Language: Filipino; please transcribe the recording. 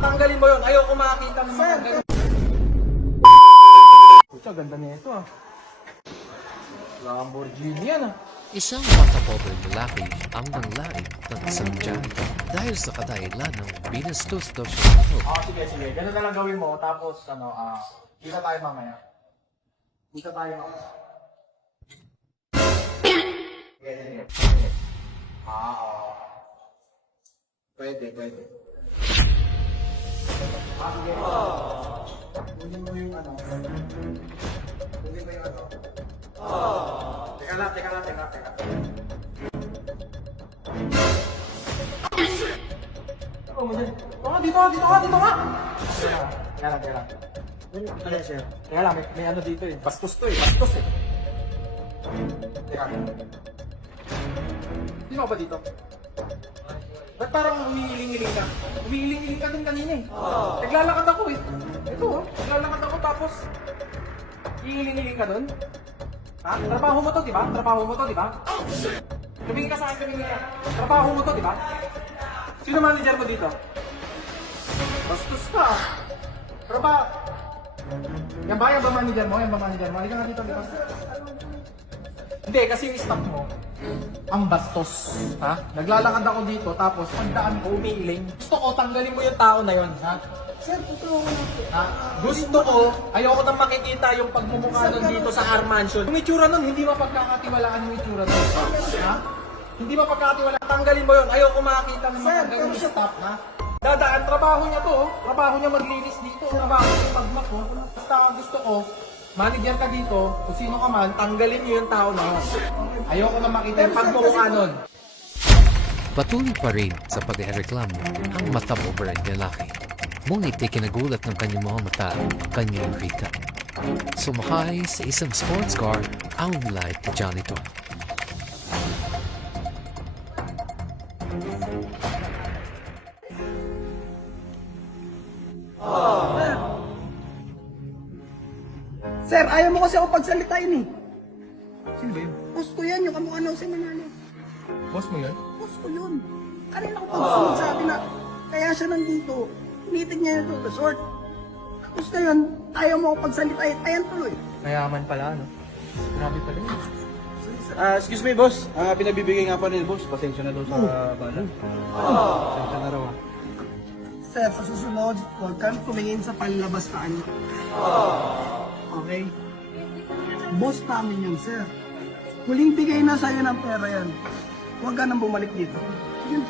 Tanggalin mo yun. Ayoko makakita ng mga ganyan. Pucha, ganda nito ah. Lamborghini yan ah. Isang matapobreng lalaki ang nanglait ng isang janitor dahil sa kadahilan ng binastos daw siya nito. Sige. Ganun na lang gawin mo. Tapos, kita tayo mamaya. Kita tayo mamaya. Sige. Pwede. Sige. Kunin mo yung Kunin mo yung Teka lang. Dito ka! Teka lang. Ano yan, sir? Teka lang, may ano dito eh. Bastos eh. Teka. Sino ka ba dito? Ba't parang umiiling-iling ka? Umiiling-iling ka din kanina eh. Naglalakad ako eh. Ito naglalakad ako tapos iiling-iling ka dun? Ha? Trabaho mo to, di ba? Tumingin ka sa akin. Trabaho mo to, di ba? Sino manager mo dito? Bastos ka. Yan ba manager mo? Halika nga dito. Hindi, kasi yung staff mo, ang bastos. Ha? Naglalakad ako dito, tapos pagdaan ko, umiiling. Gusto ko, tanggalin mo yung tao na yun. Ha? Sir, totoo na po. Ha? Gusto ko, ayoko nang makikita yung pagmumukha nun dito sa R Mansion. Yung itsura nun, hindi mapagkakatiwalaan yung itsura nun. Ha? Hindi mapagkakatiwalaan. Tanggalin mo yun. Ayoko makakita ng mga ganyung staff. Ha? Dadaan, trabaho niya to. Trabaho niya maglinis dito. Trabaho niya magmap. Basta gusto ko, manager ka dito, kung sino ka man, tanggalin niyo yung tao na yun. Ayoko na makita yung pagmumukha nun. Patuloy pa rin sa pagreklamo ang matapobreng lalaki. Ngunit ikinagulat ng kanyang mga mata ang kanyang nakita. Sumakay sa isang sports car ang light na janitor. Sir, ayaw mo kasi ako pagsalitain eh. Sino ba yun? Boss ko yan, yung kamukha ng si Manalo. Boss mo yun? Boss ko yun. Kanina ko pagsunod sabi na, kaya siya nandito. Tinitig niya yung resort. Tapos ngayon, ayaw mo ako pagsalitain. Ayan tuloy. Mayaman pala, no? Grabe pala yun. Excuse me, boss. Pinabibigay nga pa rin, boss. Pasensya na daw sa bala. Pasensya na raw. Sir, sa susunod, huwag kang tumingin sa panlabas na anyo. Okay? Boss namin yun, sir. Huling bigay na sa'yo ng pera yan. Huwag ka nang bumalik dito. Yun.